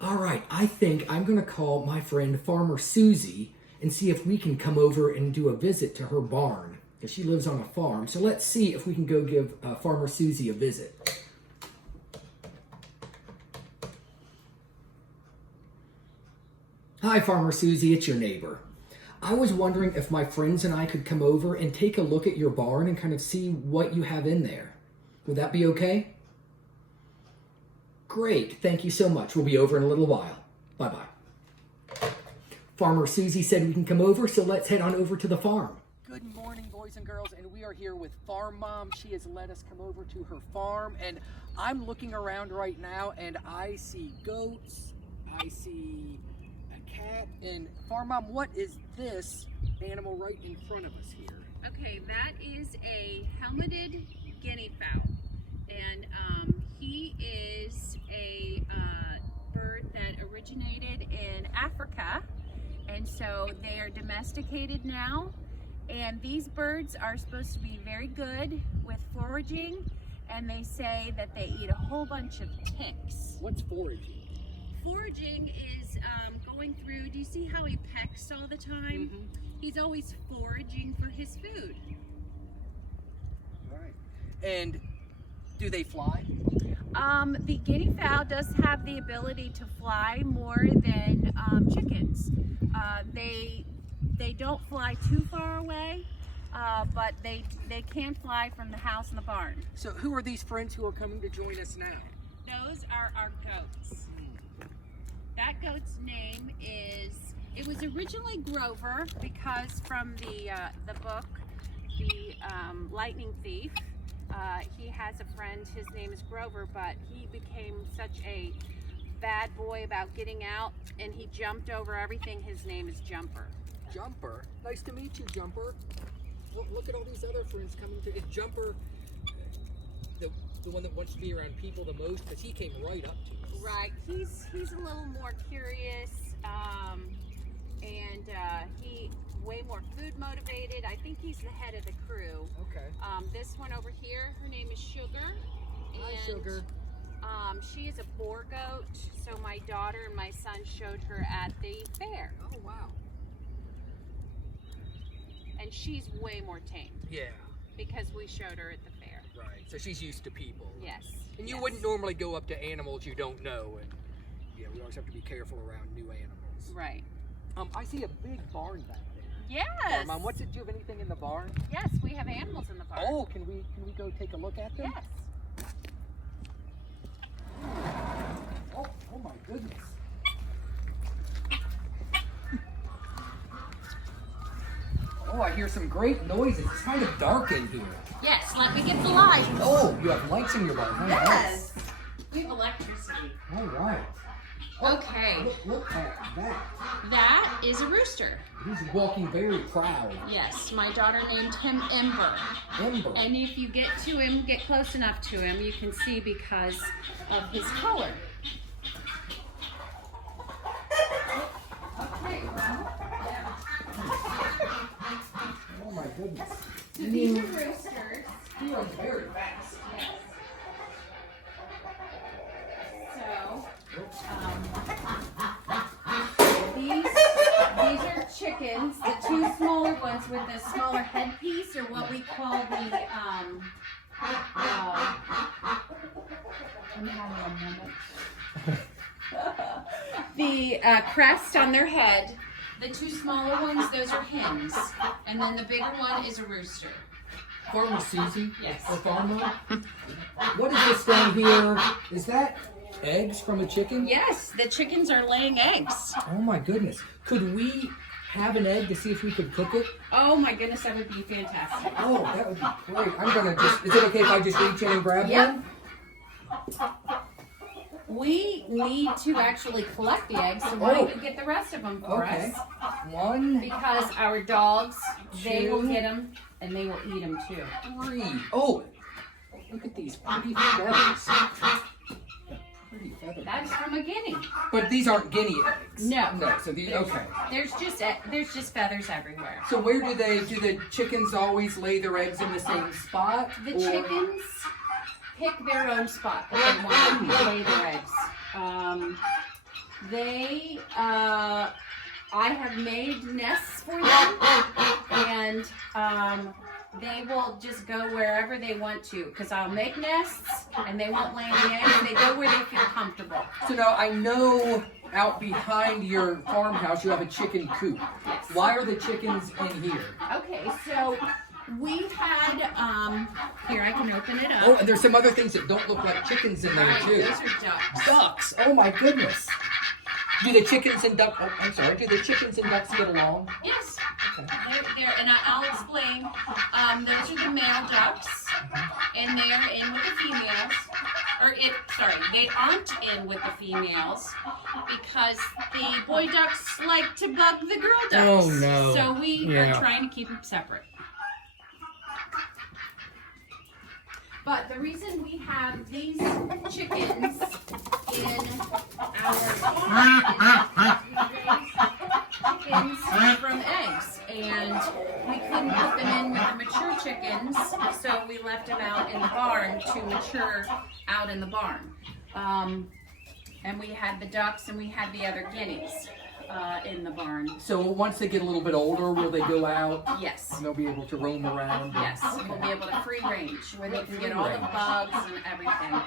All right, I think I'm going to call my friend Farmer Susie and see if we can come over and do a visit to her barn, because she lives on a farm. So let's see if we can go give Farmer Susie a visit. Hi, Farmer Susie, it's your neighbor. I was wondering if my friends and I could come over and take a look at your barn and kind of see what you have in there. Would that be okay? Great, thank you so much. We'll be over in a little while. Bye-bye. Farmer Susie said we can come over, so let's head on over to the farm. Good morning, boys and girls, and we are here with Farm Mom. She has let us come over to her farm, and I'm looking around right now, and I see goats, I see a cat, and Farm Mom, what is this animal right in front of us here? Okay, that is a helmeted guinea fowl, and he is a bird that originated in Africa, and so they are domesticated now, and these birds are supposed to be very good with foraging, and they say that they eat a whole bunch of ticks. What's foraging? Foraging is going through, do you see how he pecks all the time? Mm-hmm. He's always foraging for his food. All right. And do they fly? The guinea fowl does have the ability to fly more than chickens. They don't fly too far away, but they can fly from the house and the barn. So who are these friends who are coming to join us now? Those are our goats. That goat's name is, it was originally Grover, because from the book, The Lightning Thief, he has a friend, his name is Grover, but he became such a bad boy about getting out, and he jumped over everything. His name is Jumper. Jumper? Nice to meet you, Jumper. Look at all these other friends coming to get Jumper, the one that wants to be around people the most, because he came right up to us. Right, he's a little more curious, and he way more food motivated. I think he's the head of the crew. Okay. This one over here, her name is Sugar. Hi, Sugar. She is a boar goat, so my daughter and my son showed her at the fair. Oh, wow. And she's way more tame. Yeah. Because we showed her at the fair. Right, so she's used to people. Yes. And you wouldn't normally go up to animals you don't know, and yeah, we always have to be careful around new animals. Right. I see a big barn back there. Yes. Mom, do you have anything in the barn? Yes, we have animals in the barn. Oh, can we go take a look at them? Yes. Oh my goodness. Oh, I hear some great noises. It's kind of dark in here. Yes, let me get the light. Oh, you have lights in your barn. Oh, Yes. We have electricity. Nice. All right. Okay. Look at that. That is a rooster. He's walking very proud. Yes, my daughter named him Ember. Ember. And if you get to him, get close enough to him, you can see because of his color. Okay. Oh my goodness. So these are roosters. He runs very fast. Yes. So, these are chickens. The two smaller ones with the smaller headpiece are what we call the I'm having a moment. The crest on their head. The two smaller ones, those are hens, and then the bigger one is a rooster. Farmer Susie? Yes. Or Farmer? What is this down here? Is that eggs from a chicken? Yes, the chickens are laying eggs. Oh my goodness. Could we have an egg to see if we could cook it? Oh my goodness, that would be fantastic. Oh, that would be great. I'm gonna just, is it okay if I just reach in and grab Yep. one? We need to actually collect the eggs, so why don't you get the rest of them for Okay. us? One, Because our dogs, they will Two. get them, and they will eat them too. 3. Oh, look at these pretty feathers. Pretty feathers. That's from a guinea. But these aren't guinea eggs. No. No, so these, okay. There's just feathers everywhere. So where do the chickens always lay their eggs in the same spot? The or- chickens pick their own spot that they want to lay their eggs. They, I have made nests for them, and they will just go wherever they want to, because I'll make nests, and they won't lay any eggs, and they go where they feel comfortable. So now I know out behind your farmhouse you have a chicken coop. Yes. Why are the chickens in here? Okay, so we had, here I can open it up. Oh, and there's some other things that don't look like chickens in there Right, too. those are ducks. Ducks. Oh my goodness. Do the chickens and ducks? Oh, I'm sorry. Do the chickens and ducks get along? Yes. Okay. And I'll explain. Those are the male ducks, and they are in with the females. They aren't in with the females because the boy ducks like to bug the girl ducks. Oh no. So we are trying to keep them separate. But the reason we have these chickens in our farm is chickens from eggs, and we couldn't put them in with the mature chickens, so we left them out in the barn to mature out in the barn. And we had the ducks and we had the other guineas in the barn. So once they get a little bit older, will they go out? Yes. And they'll be able to roam around? Yes, we'll be able to free range where they can get all the bugs and everything.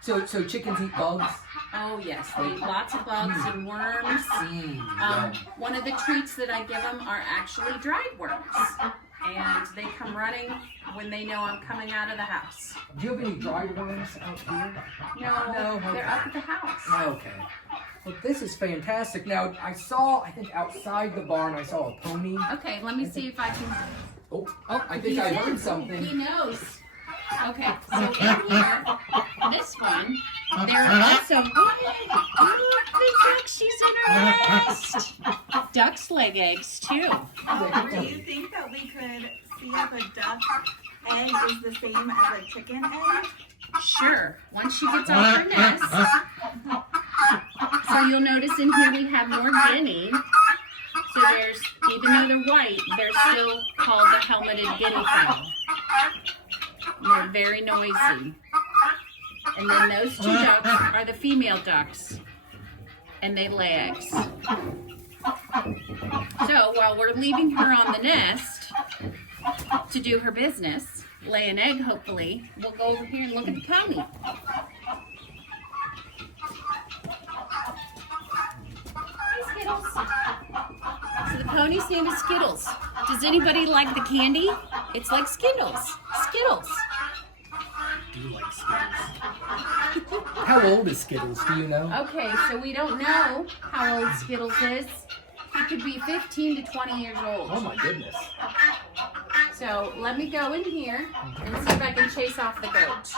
So chickens eat bugs? Oh yes, they eat lots of bugs and worms. One of the treats that I give them are actually dried worms, and they come running when they know I'm coming out of the house. Do you have any dried worms out here? No, they're up at the house. Okay. Well, this is fantastic. Now, I think outside the barn, I saw a pony. Okay, let me see if I can. Oh, I think I heard something. He knows. Okay, so in here, this one, there are also, look, the duck, she's in her nest. Ducks lay eggs too. Do you think that we could see if a duck egg is the same as a chicken egg? Sure, once she gets off her nest. So you'll notice in here we have more guinea. So there's, even though they're white, they're still called the helmeted guinea fowl. And they're very noisy. And then those two ducks are the female ducks. And they lay eggs. So while we're leaving her on the nest to do her business, lay an egg hopefully, we'll go over here and look at the pony. Hey Skittles. So the pony's name is Skittles. Does anybody like the candy? It's like Skittles. Skittles. Do you like Skittles? How old is Skittles? Do you know? Okay, so we don't know how old Skittles is. He could be 15 to 20 years old. Oh my goodness. So let me go in here and see if I can chase off the goat.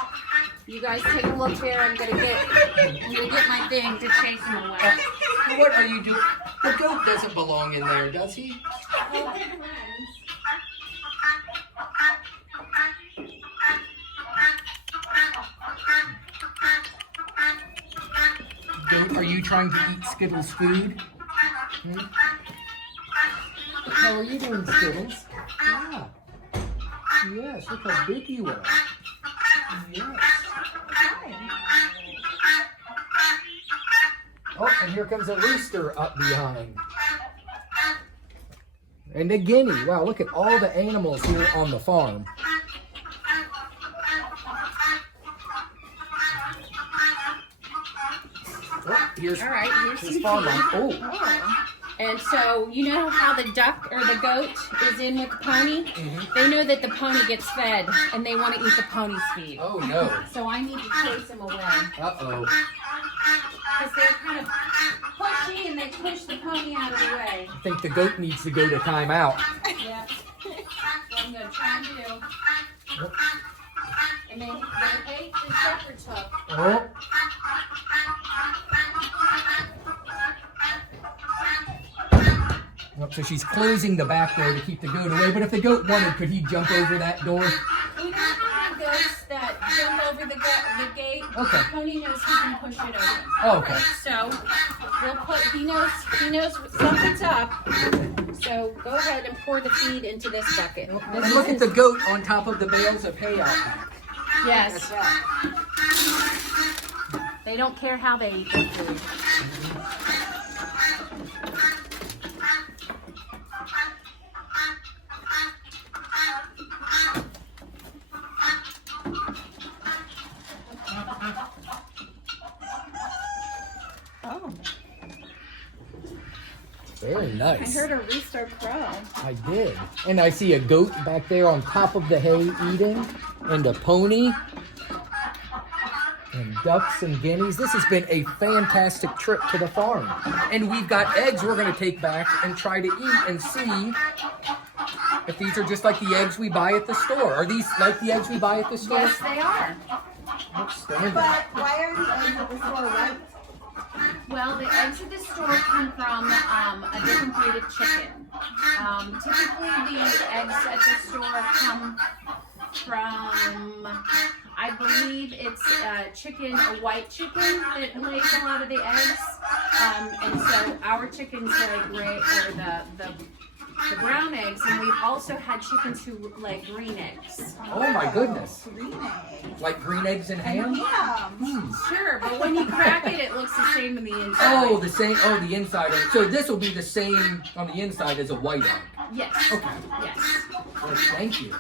You guys take a look there. I'm gonna get my thing to chase him away. What are you doing? The goat doesn't belong in there, does he? Goat, are you trying to eat Skittles food? How are you doing, Skittles? Yeah. Yes, look how big you are. Yes. Oh, and here comes a rooster up behind. And a guinea. Wow, look at all the animals here on the farm. Oh, here's some farm feed. life. Oh. And so, you know how the duck or the goat is in with the pony? They know that the pony gets fed, and they want to eat the pony's feed. Oh, no. So I need to chase them away. Uh-oh. Because they're kind of pushy, and they push the pony out of the way. I think the goat needs to go to timeout. Yep. So I'm going to try and do. And they hate the shepherd's hook. Oh. Yep, so she's closing the back door to keep the goat away, but if the goat wanted, could he jump over that door? We don't have goats that jump over the gate. Okay. The pony knows he can push it over. Oh, okay. So we'll put, he knows something's up. So go ahead and pour the feed into this bucket. And look at the goat on top of the bales of hay out back. Yes. They don't care how they eat their food. Oh, Very I nice. heard a rooster crow. I did. And I see a goat back there on top of the hay eating, and a pony, and ducks and guineas. This has been a fantastic trip to the farm. And we've got eggs we're going to take back and try to eat and see if these are just like the eggs we buy at the store. Are these like the eggs we buy at the store? Yes, they are. Outstanding. But why are the eggs at the store white? Well, the eggs at the store come from a different breed of chicken. Typically, the eggs at the store come from, I believe it's a white chicken that lays a lot of the eggs. And so our chickens lay gray, or the brown eggs, and we've also had chickens who lay green eggs. Oh my goodness. Green eggs. Like green eggs and ham? Yum. Sure, but when you crack it, it looks the same in the inside. Oh, the same. Oh, the inside. So this will be the same on the inside as a white egg. Yes. Okay. Yes. Well, thank you.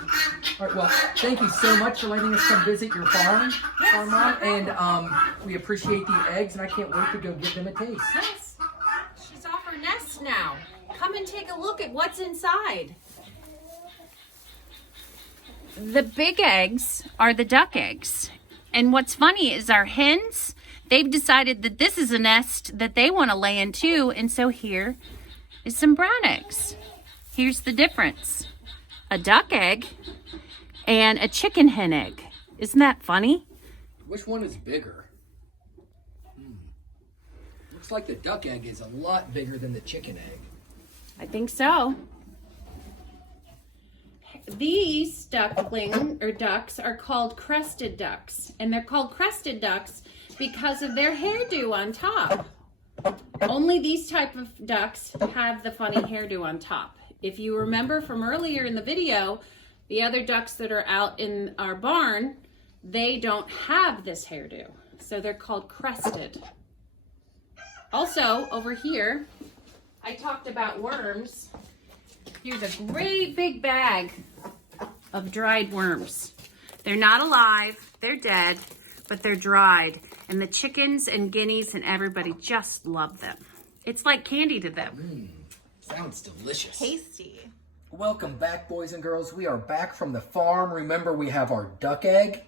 All right. Well, thank you so much for letting us come visit your farm, Farm Mom, and we appreciate the eggs, and I can't wait to go give them a taste. Yes. She's off her nest now. Come and take a look at what's inside. The big eggs are the duck eggs. And what's funny is our hens, they've decided that this is a nest that they want to lay in too. And so here is some brown eggs. Here's the difference. A duck egg and a chicken hen egg. Isn't that funny? Which one is bigger? Looks like the duck egg is a lot bigger than the chicken egg. I think so. These ducks are called crested ducks, and they're called crested ducks because of their hairdo on top. Only these type of ducks have the funny hairdo on top. If you remember from earlier in the video, the other ducks that are out in our barn, they don't have this hairdo, so they're called crested. Also, over here, I talked about worms. Here's a great big bag of dried worms. They're not alive, they're dead, but they're dried. And the chickens and guineas and everybody just love them. It's like candy to them. Sounds delicious. Tasty. Welcome back, boys and girls. We are back from the farm. Remember, we have our duck egg.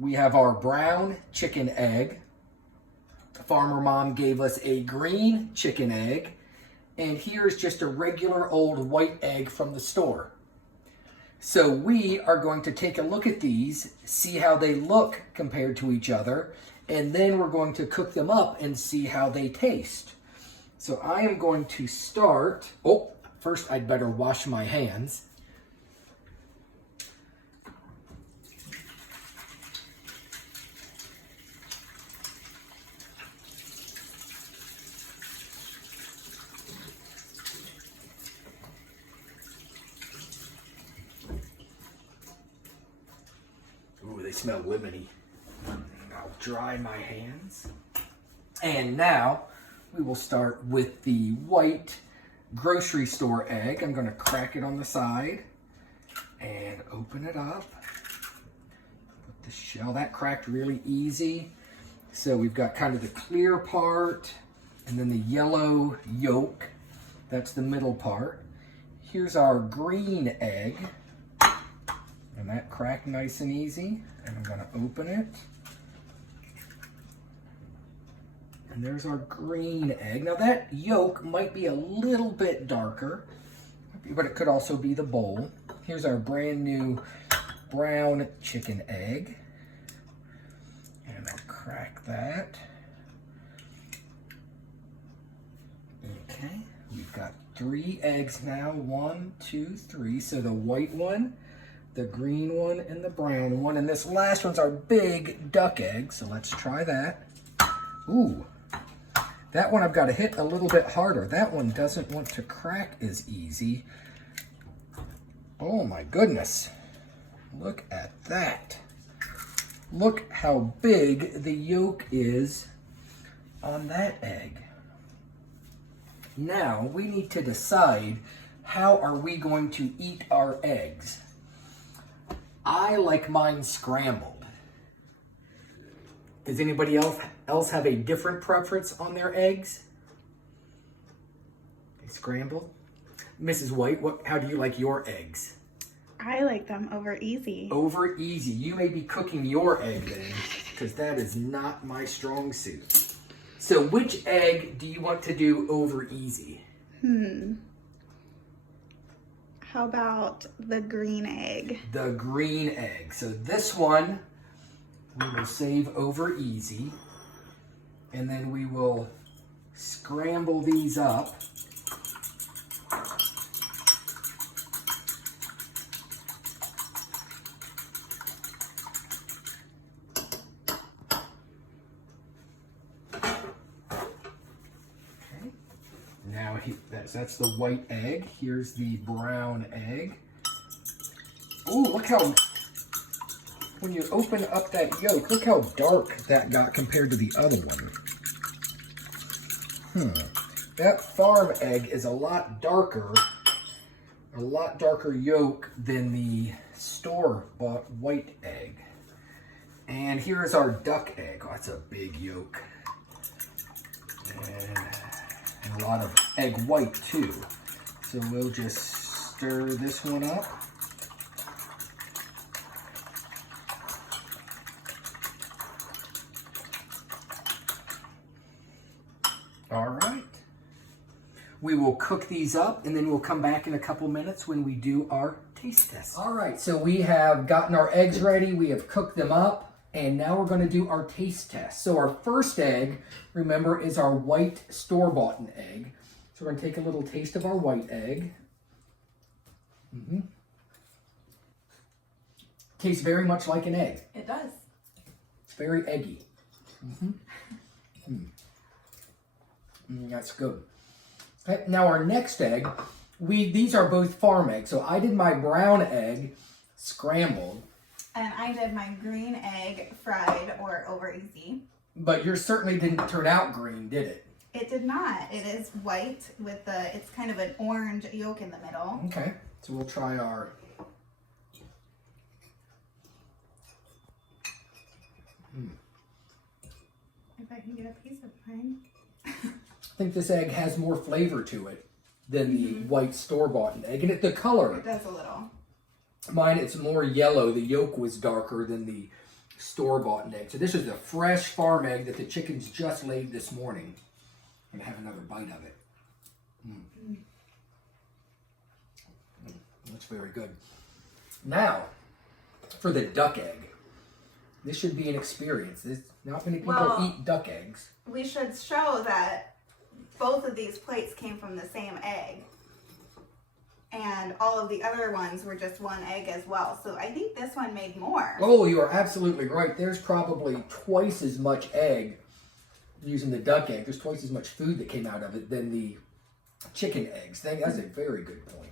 We have our brown chicken egg. Farmer Mom gave us a green chicken egg. And here's just a regular old white egg from the store. So we are going to take a look at these, see how they look compared to each other, and then we're going to cook them up and see how they taste. So I am going to start, first I'd better wash my hands. Ooh, they smell lemony. I'll dry my hands. And now we will start with the white grocery store egg. I'm going to crack it on the side and open it up. Put the shell, that cracked really easy. So we've got kind of the clear part and then the yellow yolk. That's the middle part. Here's our green egg. And that cracked nice and easy. And I'm going to open it. And there's our green egg. Now that yolk might be a little bit darker, but it could also be the bowl. Here's our brand new brown chicken egg. And I'll crack that. Okay, we've got 3 eggs now. 1, 2, 3. So the white one, the green one, and the brown one. And this last one's our big duck egg. So let's try that. Ooh. That one I've got to hit a little bit harder. That one doesn't want to crack as easy. Oh my goodness. Look at that. Look how big the yolk is on that egg. Now we need to decide, how are we going to eat our eggs? I like mine scrambled. Does anybody else have a different preference on their eggs? They scrambled. Mrs. White, how do you like your eggs? I like them over easy. Over easy. You may be cooking your egg then, because that is not my strong suit. So which egg do you want to do over easy? How about the green egg? The green egg. So this one we will save over easy. And then we will scramble these up. Now that's the white egg. Here's the brown egg. Ooh, look how, when you open up that yolk, look how dark that got compared to the other one. That farm egg is a lot darker yolk than the store-bought white egg. And here's our duck egg. Oh, that's a big yolk. And a lot of egg white too. So we'll just stir this one up. All right. We will cook these up and then we'll come back in a couple minutes when we do our taste test. All right, so we have gotten our eggs ready. We have cooked them up. And now we're going to do our taste test. So our first egg, remember, is our white store-bought egg. So we're going to take a little taste of our white egg. Tastes very much like an egg. It does. It's very eggy. That's good. Okay, now our next egg, these are both farm eggs. So I did my brown egg scrambled. And I did my green egg fried or over easy. But yours certainly didn't turn out green, did it? It did not. It is white with it's kind of an orange yolk in the middle. Okay, so we'll try our... If I can get a piece of mine. I think this egg has more flavor to it than the white store-bought egg. And the color... It does a little. Mine, it's more yellow. The yolk was darker than the store-bought egg. So this is a fresh farm egg that the chickens just laid this morning. I'm going to have another bite of it. That's very good. Now, for the duck egg. This should be an experience. Not many people eat duck eggs. We should show that both of these plates came from the same egg. And all of the other ones were just one egg as well. So I think this one made more. Oh, you are absolutely right. There's probably twice as much egg using the duck egg. There's twice as much food that came out of it than the chicken eggs. That's a very good point.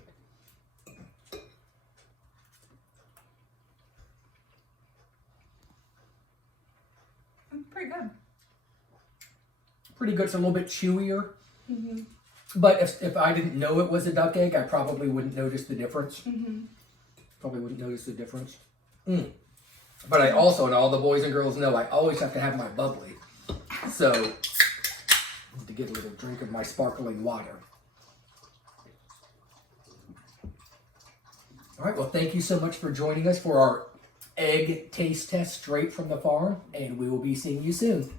Pretty good. Pretty good. It's a little bit chewier. But if I didn't know it was a duck egg, I probably wouldn't notice the difference. Probably wouldn't notice the difference. But I also, and all the boys and girls know, I always have to have my bubbly. So, to get a little drink of my sparkling water. All right, well, thank you so much for joining us for our egg taste test straight from the farm, and we will be seeing you soon.